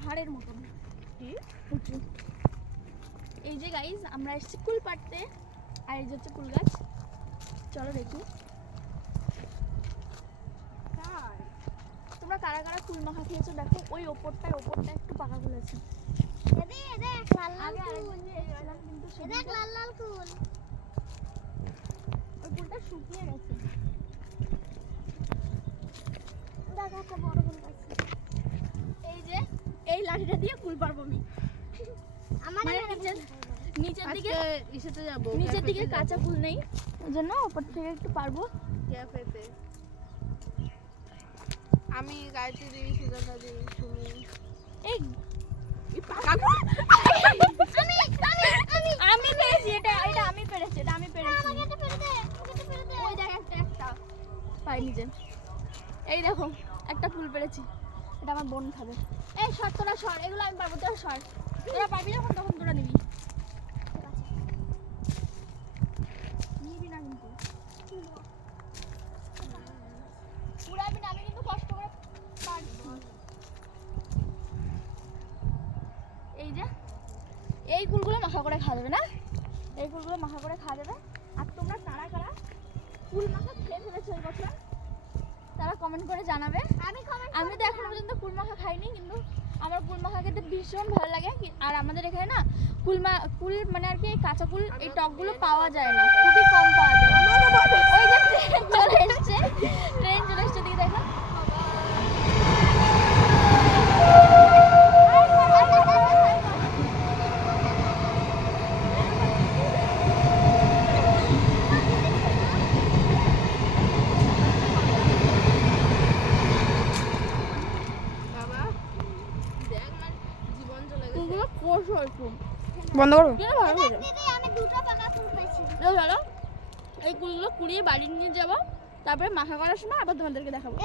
পাহাড়ের মতন উঁচু। এই যে গাইজ আমরা এসেছি কুল পাড়তে, আর এই যে হচ্ছে কুল গাছ। চলো দেখি তোমরা কারা কারা কুল মাখা খেয়েছো দেখো। ওই ওপরটা একটু পাকা কুল আছে। ওই কুলটা শুকিয়ে গেছে। এই যে এই লাঠিটা দিয়ে কুল পারবো আমি। নিচের দিকে কাঁচা ফুল নেই, ওই জন্য ওপর থেকে একটু পারবো। আমি গায়ত্রী দিদি, সুজাতা দিদি, সুমি। এই আমি পেরেছি, এটা আমি পেরেছি, এটা আমি পেরেছি। ওই দেখ একটা পাইনি যে। এই দেখো একটা ফুল পেরেছি, এটা আমার বোন খাবে। এই সর তোরা সর, এগুলো আমি পারবো, তোরা সর। তোরা পাবি যখন তখন তোরা নিবি। নিবি না কিন্তু পুরাবি না, আমি কিন্তু কষ্ট করে পারছি। এই যে এই কুলগুলো মাখা করে খাওয়া যাবে না, এই কুলগুলো মাখা করে খাওয়া যাবে। আর তোমরা কারা কারা কুল মাখা খেয়ে ফেলেছো এই বছর তারা কমেন্ট করে জানাবে। আমি তো এখনো পর্যন্ত কুল মাখা খাইনি, কিন্তু আমার কুল মাখা খেতে ভীষণ ভালো লাগে। আর আমাদের এখানে না কুল মানে আর কি কাঁচা কুল এই টকগুলো পাওয়া যায় না, খুবই কম পাওয়া যায়। ওই যে ট্রেন চলে এসছে, দিকে দেখো। বন্ধ করো। এই কুলগুলো কুড়িয়ে বাড়ি নিয়ে যাবো, তারপরে মাখা করার সময় আবার তোমাদেরকে দেখাবো।